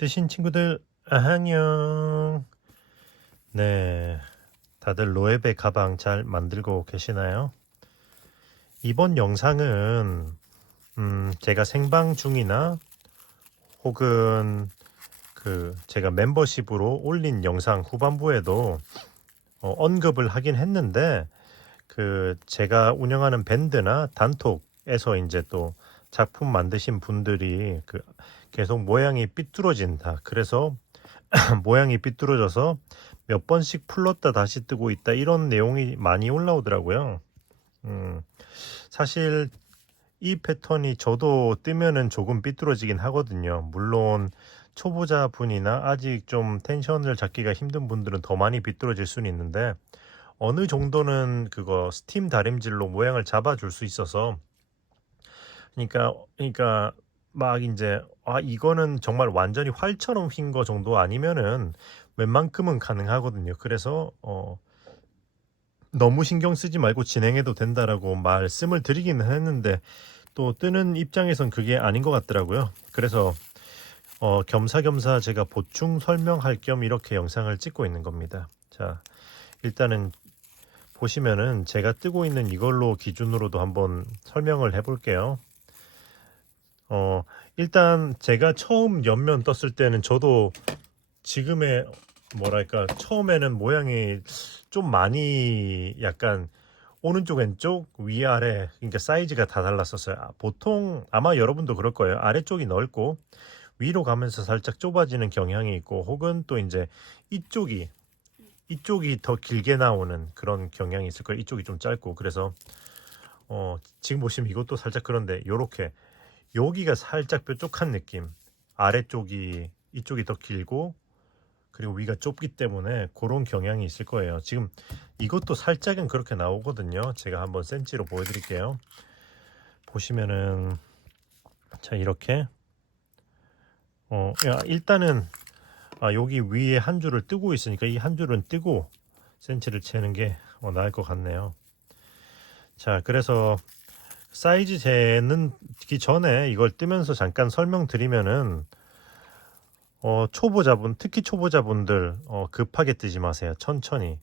뜨신 친구들 안녕. 네, 다들 로에베 가방 잘 만들고 계시나요? 이번 영상은 제가 생방 중이나 혹은 제가 멤버십으로 올린 영상 후반부에도 언급을 하긴 했는데 제가 운영하는 밴드나 단톡에서 이제 또 작품 만드신 분들이 계속 모양이 삐뚤어진다. 그래서 모양이 삐뚤어져서 몇 번씩 풀렀다 다시 뜨고 있다 이런 내용이 많이 올라오더라고요. 음, 사실 이 패턴이 저도 뜨면은 조금 삐뚤어지긴 하거든요. 물론 초보자 분이나 아직 좀 텐션을 잡기가 힘든 분들은 더 많이 삐뚤어질 수는 있는데 어느 정도는 그거 스팀 다림질로 모양을 잡아줄 수 있어서 그러니까 막 이제 이거는 정말 완전히 활처럼 휜 거 정도 아니면은 웬만큼은 가능하거든요. 그래서 너무 신경 쓰지 말고 진행해도 된다라고 말씀을 드리기는 했는데 또 뜨는 입장에선 그게 아닌 것 같더라고요. 그래서 겸사겸사 제가 보충 설명할 겸 이렇게 영상을 찍고 있는 겁니다. 자, 일단은 보시면은 제가 뜨고 있는 이걸로 기준으로도 한번 설명을 해볼게요. 일단 제가 처음 옆면 떴을 때는 저도 지금의 뭐랄까 처음에는 모양이 좀 많이 약간 오른쪽 왼쪽 위아래 그러니까 사이즈가 다 달랐었어요. 보통 아마 여러분도 그럴 거예요. 아래쪽이 넓고 위로 가면서 살짝 좁아지는 경향이 있고 혹은 또 이제 이쪽이 더 길게 나오는 그런 경향이 있을 거예요. 이쪽이 좀 짧고 그래서 지금 보시면 이것도 살짝 그런데 요렇게 여기가 살짝 뾰족한 느낌 아래쪽이 이쪽이 더 길고 그리고 위가 좁기 때문에 그런 경향이 있을 거예요. 지금 이것도 살짝은 그렇게 나오거든요. 제가 한번 센치로 보여드릴게요. 보시면은 자 이렇게 일단은 여기 위에 한 줄을 뜨고 있으니까 이 한 줄은 뜨고 센치를 재는 게 나을 것 같네요. 자 그래서 사이즈 재는 기 전에 이걸 뜨면서 잠깐 설명드리면은 초보자분 특히 초보자분들 급하게 뜨지 마세요. 천천히.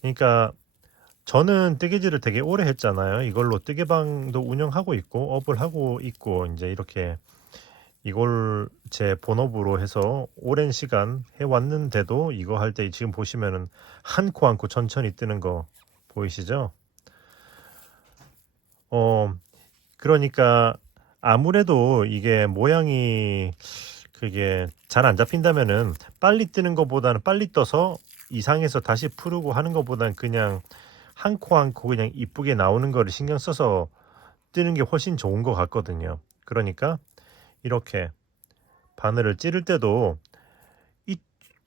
그러니까 저는 뜨개질을 되게 오래 했잖아요. 이걸로 뜨개방도 운영하고 있고 업을 하고 있고 이제 이렇게 이걸 제 본업으로 해서 오랜 시간 해왔는데도 이거 할 때 지금 보시면은 한 코 한 코 천천히 뜨는 거 보이시죠? 그러니까 아무래도 이게 모양이 그게 잘 안 잡힌다면은 빨리 뜨는 것보다는 빨리 떠서 이상해서 다시 풀고 하는 것보다는 그냥 한 코 한 코 그냥 이쁘게 나오는 거를 신경 써서 뜨는 게 훨씬 좋은 것 같거든요. 그러니까 이렇게 바늘을 찌를 때도 이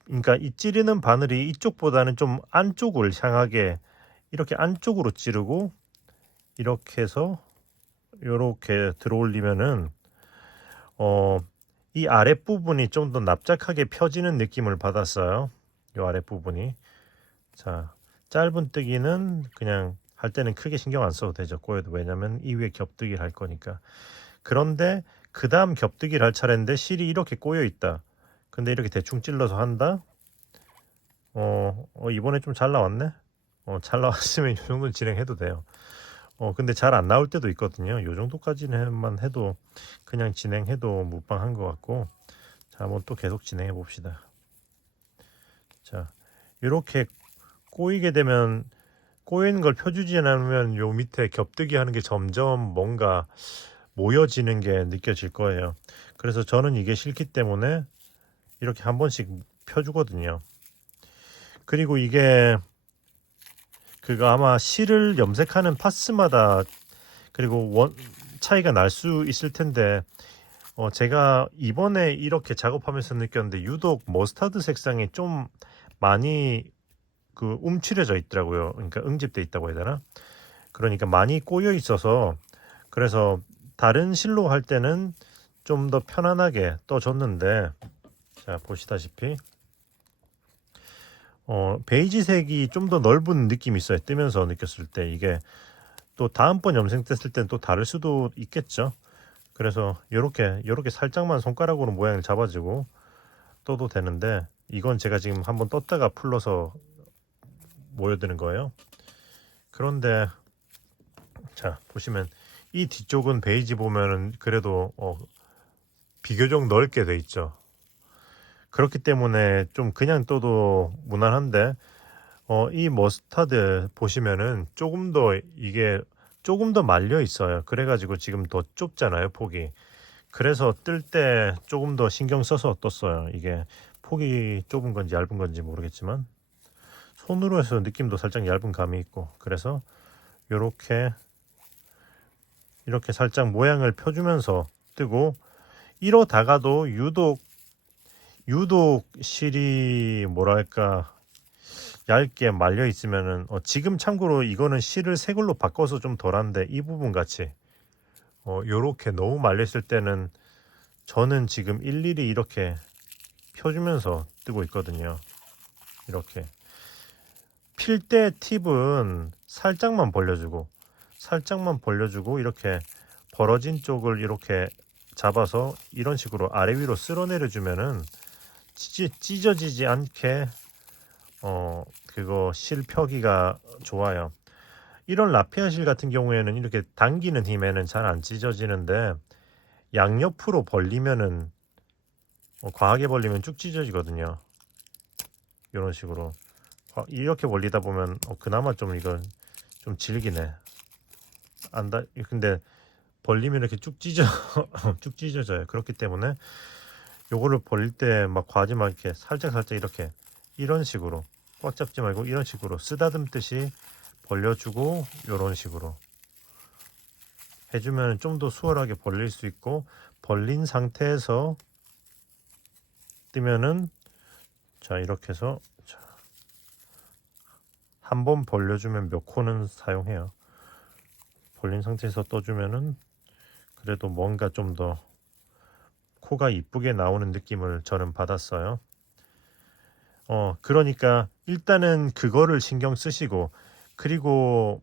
그러니까 이 찌르는 바늘이 이쪽보다는 좀 안쪽을 향하게 이렇게 안쪽으로 찌르고 이렇게 해서 이렇게 들어 올리면은 이 아랫부분이 좀 더 납작하게 펴지는 느낌을 받았어요. 이 아랫부분이. 자, 짧은 뜨기는 그냥 할 때는 크게 신경 안 써도 되죠. 꼬여도. 왜냐면 이 위에 겹뜨기를 할 거니까. 그런데 그 다음 겹뜨기를 할 차례인데 실이 이렇게 꼬여 있다. 근데 이렇게 대충 찔러서 한다. 이번에 좀 잘 나왔네. 잘 나왔으면 이 정도는 진행해도 돼요. 근데 잘 안 나올 때도 있거든요. 이 정도까지만 해도 그냥 진행해도 무방한 것 같고. 자, 한번 또 계속 진행해 봅시다. 자, 이렇게 꼬이게 되면 꼬이는 걸 펴주지 않으면 요 밑에 겹뜨기 하는 게 점점 뭔가 모여지는 게 느껴질 거예요. 그래서 저는 이게 싫기 때문에 이렇게 한 번씩 펴주거든요. 그리고 이게 그거 아마 실을 염색하는 파스마다 그리고 차이가 날 수 있을 텐데 제가 이번에 이렇게 작업하면서 느꼈는데 유독 머스타드 색상이 좀 많이 움츠려져 있더라고요. 그러니까 응집돼 있다고 해야 되나? 그러니까 많이 꼬여 있어서 그래서 다른 실로 할 때는 좀 더 편안하게 떠줬는데 자 보시다시피 베이지색이 좀 더 넓은 느낌이 있어요. 뜨면서 느꼈을 때 이게 또 다음번 염색됐을 땐 또 다를 수도 있겠죠. 그래서 요렇게 살짝만 손가락으로 모양을 잡아주고 떠도 되는데 이건 제가 지금 한번 떴다가 풀러서 모여드는 거예요. 그런데 자 보시면 이 뒤쪽은 베이지 보면은 그래도 비교적 넓게 돼 있죠. 그렇기 때문에 좀 그냥 떠도 무난한데 이 머스타드 보시면은 조금 더 말려 있어요. 그래가지고 지금 더 좁잖아요, 폭이. 그래서 뜰 때 조금 더 신경 써서 떴어요. 이게 폭이 좁은 건지 얇은 건지 모르겠지만 손으로 해서 느낌도 살짝 얇은 감이 있고, 그래서 요렇게 이렇게 살짝 모양을 펴주면서 뜨고, 이러다가도 유독 실이 뭐랄까 얇게 말려 있으면은 지금 참고로 이거는 실을 새 걸로 바꿔서 좀 덜한데, 이 부분 같이 요렇게 너무 말려 있을 때는 저는 지금 일일이 이렇게 펴주면서 뜨고 있거든요. 이렇게 필 때 팁은 살짝만 벌려주고 이렇게 벌어진 쪽을 이렇게 잡아서 이런 식으로 아래 위로 쓸어내려 주면은 찢어지지 않게 그거 실 펴기가 좋아요. 이런 라피아 실 같은 경우에는 이렇게 당기는 힘에는 잘 안 찢어지는데, 양옆으로 벌리면은 과하게 벌리면 쭉 찢어지거든요. 이런 식으로 이렇게 벌리다 보면 그나마 좀 이거 좀 질기네. 근데 벌리면 이렇게 쭉 쭉 찢어져요. 그렇기 때문에 요거를 벌릴 때 막 과하지 않게 살짝 이렇게 이런 식으로 꽉 잡지 말고 이런 식으로 쓰다듬듯이 벌려주고, 요런 식으로 해주면 좀 더 수월하게 벌릴 수 있고, 벌린 상태에서 뜨면은 자 이렇게 해서 한 번 벌려주면 몇 코는 사용해요. 벌린 상태에서 떠주면은 그래도 뭔가 좀 더 코가 이쁘게 나오는 느낌을 저는 받았어요. 그러니까 일단은 그거를 신경 쓰시고, 그리고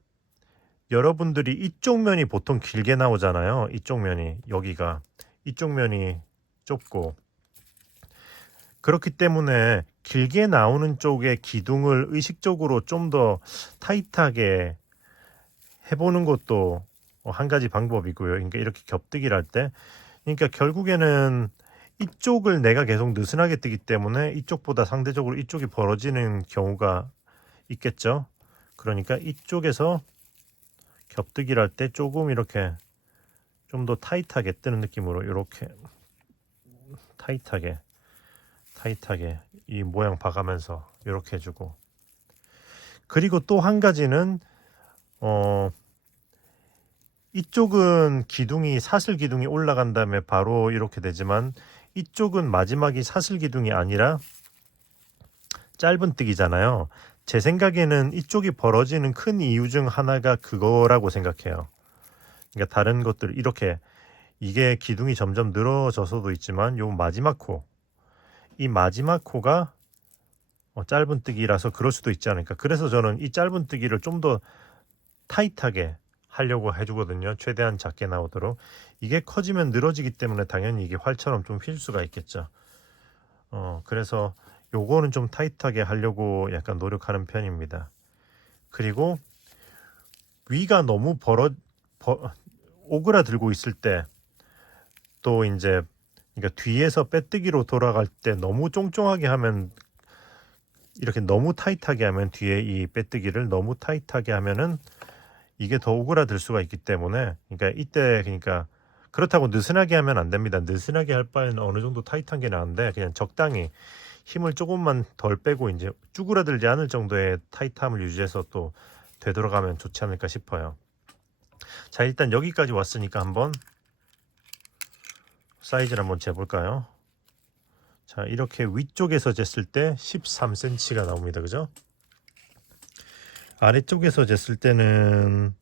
여러분들이 이쪽 면이 보통 길게 나오잖아요. 이쪽 면이 이쪽 면이 좁고, 그렇기 때문에 길게 나오는 쪽의 기둥을 의식적으로 좀 더 타이트하게 해보는 것도 한 가지 방법이고요. 그러니까 이렇게 겹뜨기를 할 때, 그러니까 결국에는 이쪽을 내가 계속 느슨하게 뜨기 때문에 이쪽보다 상대적으로 이쪽이 벌어지는 경우가 있겠죠. 그러니까 이쪽에서 겹뜨기를 할 때 조금 이렇게 좀 더 타이트하게 뜨는 느낌으로 이렇게 타이트하게 이 모양 봐가면서 이렇게 해주고, 그리고 또 한 가지는 이쪽은 사슬 기둥이 올라간 다음에 바로 이렇게 되지만, 이쪽은 마지막이 사슬 기둥이 아니라 짧은 뜨기잖아요. 제 생각에는 이쪽이 벌어지는 큰 이유 중 하나가 그거라고 생각해요. 그러니까 다른 것들 이렇게 이게 기둥이 점점 늘어져서도 있지만, 이 마지막 코가 짧은 뜨기라서 그럴 수도 있지 않을까. 그래서 저는 이 짧은 뜨기를 좀 더 타이트하게 하려고 해주거든요. 최대한 작게 나오도록. 이게 커지면 늘어지기 때문에 당연히 이게 활처럼 좀 휠 수가 있겠죠. 그래서 요거는 좀 타이트하게 하려고 약간 노력하는 편입니다. 그리고 위가 너무 오그라들고 있을 때, 또 이제 그러니까 뒤에서 빼뜨기로 돌아갈 때 너무 쫑쫑하게 하면, 이렇게 너무 타이트하게 하면, 뒤에 이 빼뜨기를 너무 타이트하게 하면은 이게 더 오그라들 수가 있기 때문에, 그러니까 그렇다고 느슨하게 하면 안 됩니다. 느슨하게 할 바에는 어느 정도 타이트한 게 나은데, 그냥 적당히 힘을 조금만 덜 빼고 이제 쭈그라들지 않을 정도의 타이트함을 유지해서 또 되돌아가면 좋지 않을까 싶어요. 자, 일단 여기까지 왔으니까 한번 사이즈를 한번 재볼까요? 자, 이렇게 위쪽에서 쟀을 때 13cm가 나옵니다. 그죠? 아래쪽에서 쟀을 때는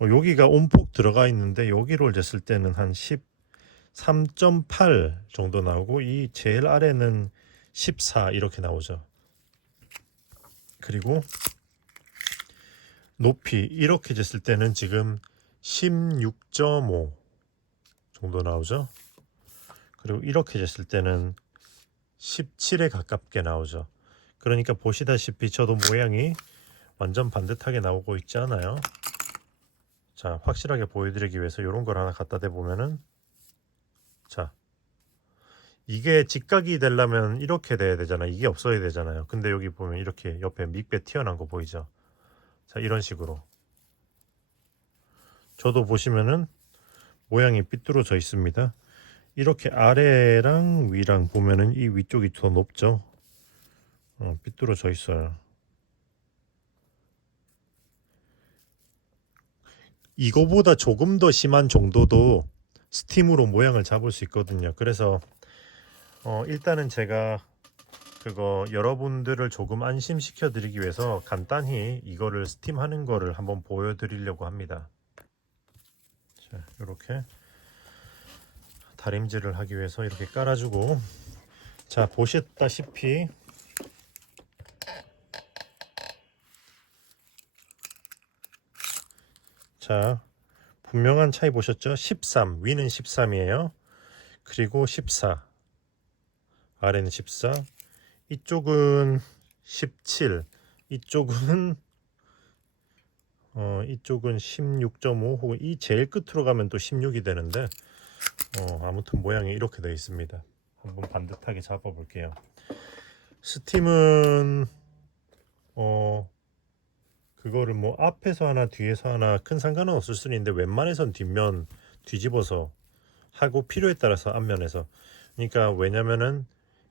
여기가 온폭 들어가 있는데, 여기로 쟀을 때는 한 13.8 정도 나오고, 이 제일 아래는 14 이렇게 나오죠. 그리고 높이 이렇게 쟀을 때는 지금 16.5 정도 나오죠. 그리고 이렇게 쟀을 때는 17에 가깝게 나오죠. 그러니까 보시다시피 저도 모양이 완전 반듯하게 나오고 있지 않아요? 자, 확실하게 보여드리기 위해서 이런 걸 하나 갖다 대보면은, 자, 이게 직각이 되려면 이렇게 돼야 되잖아요. 이게 없어야 되잖아요. 근데 여기 보면 이렇게 옆에 밑배 튀어나온 거 보이죠? 자, 이런 식으로 저도 보시면은 모양이 삐뚤어져 있습니다. 이렇게 아래랑 위랑 보면은 이 위쪽이 더 높죠. 삐뚤어져 있어요. 이거보다 조금 더 심한 정도도 스팀으로 모양을 잡을 수 있거든요. 그래서 일단은 제가 그거 여러분들을 조금 안심시켜 드리기 위해서 간단히 이거를 스팀하는 거를 한번 보여드리려고 합니다. 자, 이렇게 다림질을 하기 위해서 이렇게 깔아주고, 자, 보셨다시피 자, 분명한 차이 보셨죠? 13, 위는 13이에요. 그리고 14, 아래는 14, 이쪽은 17, 이쪽은 16.5 혹은 이 제일 끝으로 가면 또 16이 되는데 아무튼 모양이 이렇게 되어 있습니다. 한번 반듯하게 잡아 볼게요. 스팀은 그거를 뭐 앞에서 하나 뒤에서 하나 큰 상관은 없을 수는 있는데 웬만해선 뒷면 뒤집어서 하고 필요에 따라서 앞면에서, 그러니까 왜냐면은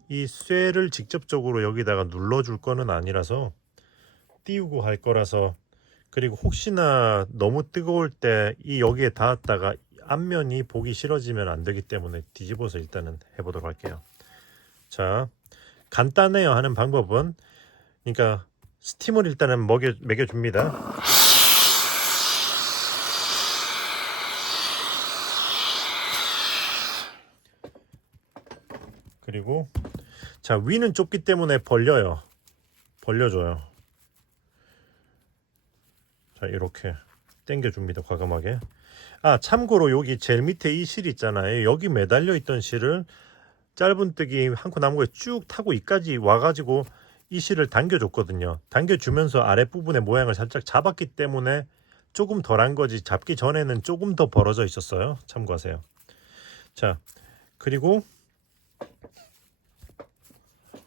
이 쇠를 직접적으로 여기다가 눌러줄 거는 아니라서 띄우고 할 거라서, 그리고 혹시나 너무 뜨거울 때 이 여기에 닿았다가 앞면이 보기 싫어지면 안 되기 때문에 뒤집어서 일단은 해보도록 할게요. 자, 간단해요. 하는 방법은, 그러니까 스팀을 일단은 먹여줍니다. 그리고 자, 위는 좁기 때문에 벌려줘요. 자, 이렇게 당겨줍니다. 과감하게. 아, 참고로 여기 제일 밑에 이 실 있잖아요. 여기 매달려 있던 실을 짧은뜨기 한 코 남은 거에 쭉 타고 이까지 와가지고 이 실을 당겨줬거든요. 당겨주면서 아랫부분의 모양을 살짝 잡았기 때문에 조금 덜한 거지, 잡기 전에는 조금 더 벌어져 있었어요. 참고하세요. 자, 그리고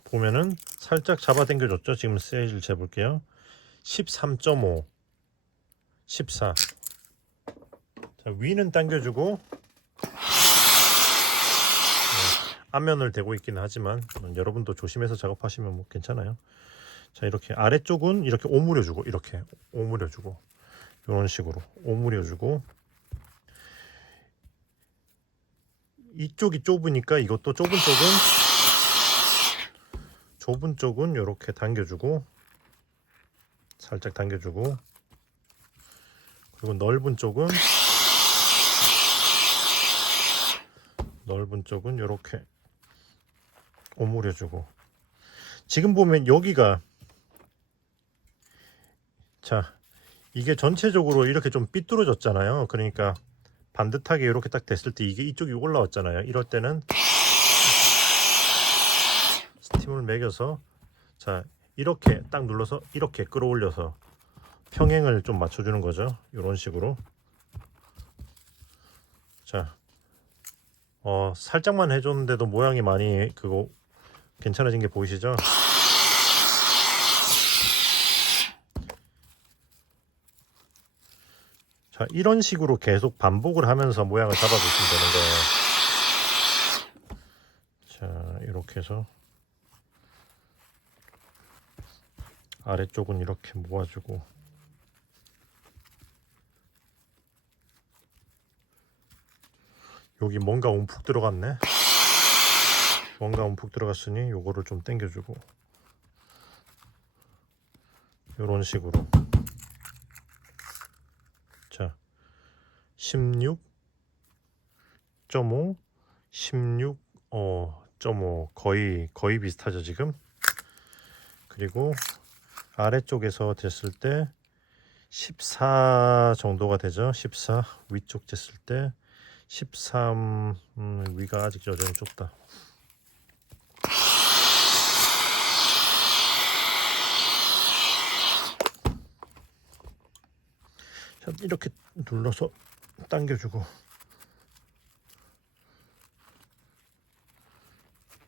보면은 살짝 잡아 당겨줬죠. 지금 사이즈를 재볼게요. 13.5, 14. 자, 위는 당겨주고 앞면을 대고 있기는 하지만 여러분도 조심해서 작업하시면 뭐 괜찮아요. 자, 이렇게 아래쪽은 이렇게 오므려주고, 이렇게 오므려주고, 이런 식으로 오므려주고, 이쪽이 좁으니까 이것도 좁은 쪽은 이렇게 당겨주고, 살짝 당겨주고, 그리고 넓은 쪽은 이렇게 오므려주고. 지금 보면 여기가, 자, 이게 전체적으로 이렇게 좀 삐뚤어졌잖아요. 그러니까 반듯하게 이렇게 딱 됐을 때 이게 이쪽이 올라왔잖아요. 이럴 때는 스팀을 매겨서, 자, 이렇게 딱 눌러서 이렇게 끌어올려서 평행을 좀 맞춰주는 거죠. 이런 식으로. 자, 살짝만 해줬는데도 모양이 많이 그거 괜찮아진 게 보이시죠? 자, 이런 식으로 계속 반복을 하면서 모양을 잡아주시면 되는 거예요. 자, 이렇게 해서 아래쪽은 이렇게 모아주고, 여기 뭔가 움푹 들어갔네. 뭔가 움푹 들어갔으니 요거를 좀 당겨주고, 요런 식으로. 자, 16.5, 16.5 거의 비슷하죠 지금. 그리고 아래쪽에서 됐을 때 14 정도가 되죠. 14 위쪽 됐을 때 13. 위가 아직 여전히 좁다. 이렇게 눌러서 당겨주고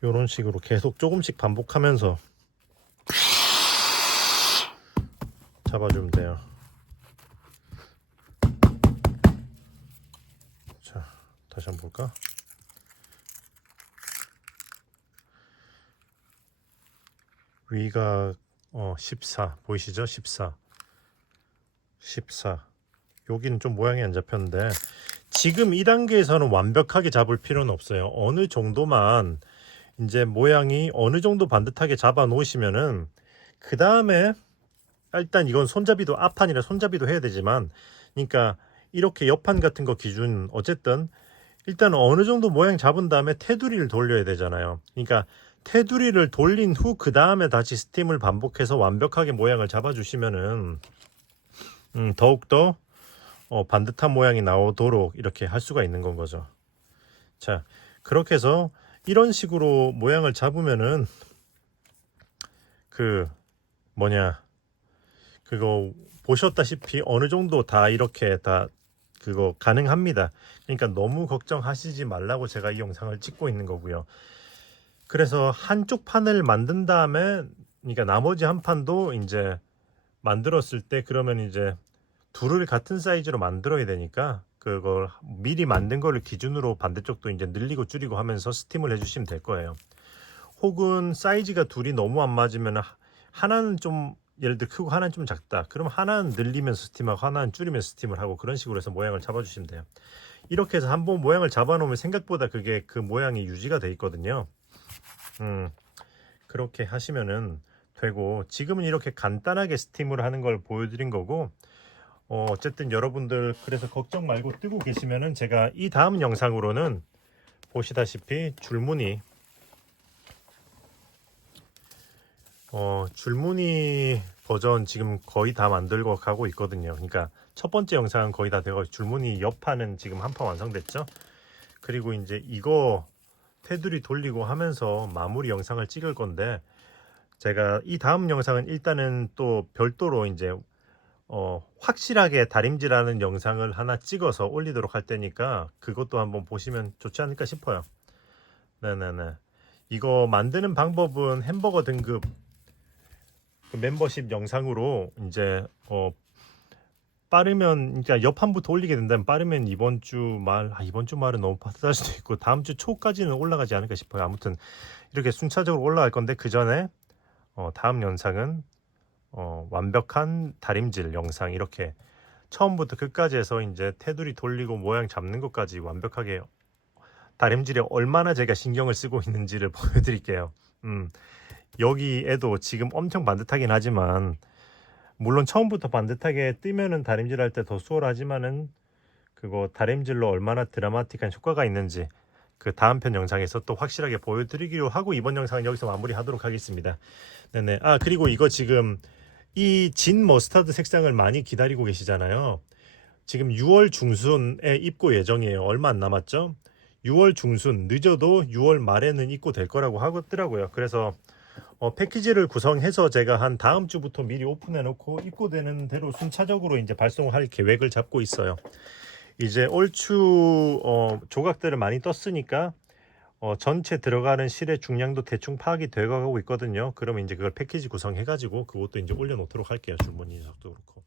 이런 식으로 계속 조금씩 반복하면서 잡아주면 돼요. 자, 다시 한번 볼까? 위가 14 보이시죠? 14 여기는 좀 모양이 안 잡혔는데 지금 이 단계에서는 완벽하게 잡을 필요는 없어요. 어느 정도만 이제 모양이 어느 정도 반듯하게 잡아 놓으시면은 그 다음에 일단 이건 손잡이도 앞판이라 손잡이도 해야 되지만 그러니까 이렇게 옆판 같은 거 기준 어쨌든 일단 어느 정도 모양 잡은 다음에 테두리를 돌려야 되잖아요. 그러니까 테두리를 돌린 후 그 다음에 다시 스팀을 반복해서 완벽하게 모양을 잡아주시면은 더욱더 반듯한 모양이 나오도록 이렇게 할 수가 있는 건 거죠. 자, 그렇게 해서 이런 식으로 모양을 잡으면은 그 뭐냐 그거 보셨다시피 어느 정도 다 이렇게 다 그거 가능합니다. 그러니까 너무 걱정하시지 말라고 제가 이 영상을 찍고 있는 거고요. 그래서 한쪽 판을 만든 다음에 그러니까 나머지 한 판도 이제 만들었을 때 그러면 이제 둘을 같은 사이즈로 만들어야 되니까 그걸 미리 만든 거를 기준으로 반대쪽도 이제 늘리고 줄이고 하면서 스팀을 해주시면 될 거예요. 혹은 사이즈가 둘이 너무 안 맞으면 하나는 좀 예를 들어 크고 하나는 좀 작다. 그럼 하나는 늘리면서 스팀하고 하나는 줄이면서 스팀을 하고 그런 식으로 해서 모양을 잡아주시면 돼요. 이렇게 해서 한번 모양을 잡아놓으면 생각보다 그게 그 모양이 유지가 돼 있거든요. 그렇게 하시면은 되고 지금은 이렇게 간단하게 스팀을 하는 걸 보여드린 거고 어쨌든 여러분들 그래서 걱정 말고 뜨고 계시면은 제가 이 다음 영상으로는 보시다시피 줄무늬 버전 지금 거의 다 만들고 가고 있거든요. 그러니까 첫 번째 영상은 거의 다 되고 줄무늬 옆판은 지금 한 판 완성됐죠. 그리고 이제 이거 테두리 돌리고 하면서 마무리 영상을 찍을 건데 제가 이 다음 영상은 일단은 또 별도로 이제 확실하게 다림질하는 영상을 하나 찍어서 올리도록 할 테니까 그것도 한번 보시면 좋지 않을까 싶어요. 네네네. 이거 만드는 방법은 햄버거 등급 그 멤버십 영상으로 이제 빠르면 그러니까 옆판부터 올리게 된다면 빠르면 이번 주 말은 너무 빠듯할 수도 있고 다음 주 초까지는 올라가지 않을까 싶어요. 아무튼 이렇게 순차적으로 올라갈 건데 그 전에 다음 영상은 완벽한 다림질 영상 이렇게 처음부터 끝까지 해서 이제 테두리 돌리고 모양 잡는 것까지 완벽하게 다림질에 얼마나 제가 신경을 쓰고 있는지를 보여드릴게요. 여기에도 지금 엄청 반듯하긴 하지만 물론 처음부터 반듯하게 뜨면은 다림질 할 때 더 수월하지만은 그거 다림질로 얼마나 드라마틱한 효과가 있는지 그 다음 편 영상에서 또 확실하게 보여드리기로 하고 이번 영상은 여기서 마무리하도록 하겠습니다. 네네. 그리고 이거 지금 이 진 머스타드 색상을 많이 기다리고 계시잖아요. 지금 6월 중순에 입고 예정이에요. 얼마 안 남았죠? 6월 중순 늦어도 6월 말에는 입고될 거라고 하더라고요. 그래서 패키지를 구성해서 제가 한 다음 주부터 미리 오픈해 놓고 입고되는 대로 순차적으로 이제 발송할 계획을 잡고 있어요. 이제 얼추 조각들을 많이 떴으니까 전체 들어가는 실의 중량도 대충 파악이 되어가고 있거든요. 그러면 이제 그걸 패키지 구성해가지고 그것도 이제 올려놓도록 할게요. 주문이 녀석도 그렇고.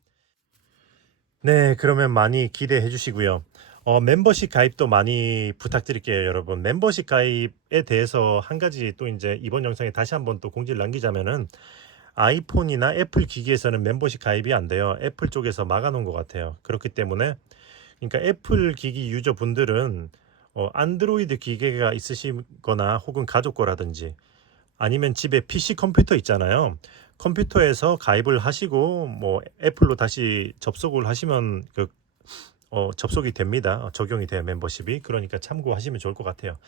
네, 그러면 많이 기대해 주시고요. 멤버십 가입도 많이 부탁드릴게요, 여러분. 멤버십 가입에 대해서 한 가지 또 이제 이번 영상에 다시 한번 또 공지를 남기자면은 아이폰이나 애플 기기에서는 멤버십 가입이 안 돼요. 애플 쪽에서 막아놓은 것 같아요. 그렇기 때문에 그러니까 애플 기기 유저분들은 안드로이드 기계가 있으시거나 혹은 가족 거라든지 아니면 집에 PC 컴퓨터 있잖아요. 컴퓨터에서 가입을 하시고 뭐 애플로 다시 접속을 하시면 접속이 됩니다. 적용이 돼요, 멤버십이. 그러니까 참고하시면 좋을 것 같아요.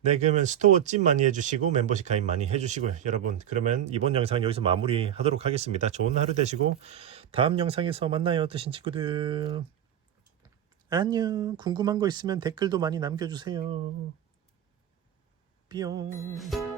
네, 그러면 스토어 찜 많이 해주시고 멤버십 가입 많이 해주시고요, 여러분. 그러면 이번 영상 여기서 마무리하도록 하겠습니다. 좋은 하루 되시고 다음 영상에서 만나요, 어떠신 친구들. 안녕. 궁금한 거 있으면 댓글도 많이 남겨주세요. 뿅.